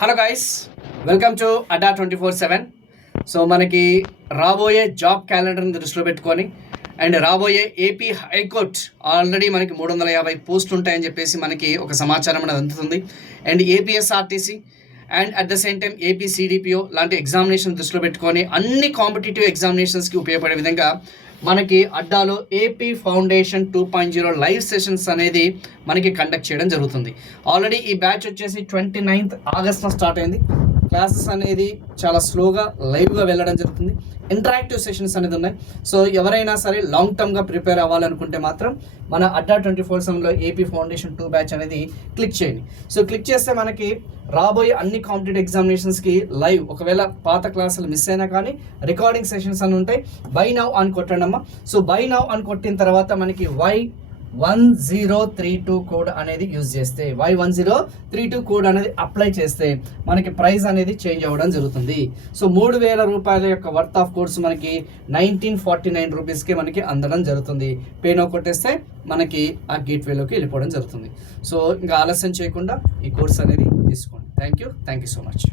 Hello guys, welcome to Adda 24/7. So మనకి రాబోయే job క్యాలెండర్ని దృష్టిలో పెట్టుకొని అండ్ రాబోయే ఏపీ హైకోర్ట్ ఆల్రెడీ మనకి 350 పోస్టులు ఉంటాయని చెప్పేసి మనకి ఒక సమాచారం అనేది అందుతుంది. And APSRTC and at the same time AP CDPO లాంటి ఎగ్జామినేషన్ దృష్టిలో పెట్టుకొని అన్ని కాంపిటేటివ్ ఎగ్జామినేషన్స్కి ఉపయోగపడే విధంగా మనకి అడ్డాలో ఏపీ ఫౌండేషన్ 2.0 లైవ్ సెషన్స్ అనేది మనకి కండక్ట్ చేయడం జరుగుతుంది. ఆల్రెడీ ఈ బ్యాచ్ వచ్చేసి 29th ఆగస్ట్న స్టార్ట్ అయింది. క్లాసెస్ అనేది చాలా స్లోగా లైవ్గా వెళ్ళడం జరుగుతుంది. ఇంటరాక్టివ్ సెషన్స్ అనేది ఉన్నాయి. సో ఎవరైనా సరే లాంగ్ టర్మ్గా ప్రిపేర్ అవ్వాలనుకుంటే మాత్రం మన అడ్డా 24/7లో ఏపీ ఫౌండేషన్ 2 బ్యాచ్ అనేది క్లిక్ చేయండి. సో క్లిక్ చేస్తే మనకి రాబోయే అన్ని కాంపిటేటివ్ ఎగ్జామినేషన్స్కి లైవ్, ఒకవేళ పాత క్లాసులు మిస్ అయినా కానీ రికార్డింగ్ సెషన్స్ అని ఉంటాయి. బై నౌ అని కొట్టండి అమ్మా. సో బై నౌ అని కొట్టిన తర్వాత మనకి Y1032 కోడ్ అనేది యూజ్ చేస్తే, Y1032 కోడ్ అనేది అప్లై చేస్తే మనకి ప్రైస్ అనేది చేంజ్ అవ్వడం జరుగుతుంది. సో 3000 రూపాయల యొక్క వర్త్ ఆఫ్ కోర్స్ మనకి 1949 రూపీస్కి మనకి అందడం జరుగుతుంది. పేనో కొట్టేస్తే మనకి ఆ గేట్వేలోకి వెళ్ళిపోవడం జరుగుతుంది. సో ఇంకా ఆలస్యం చేయకుండా ఈ కోర్స్ అనేది తీసుకోండి. Thank you so much.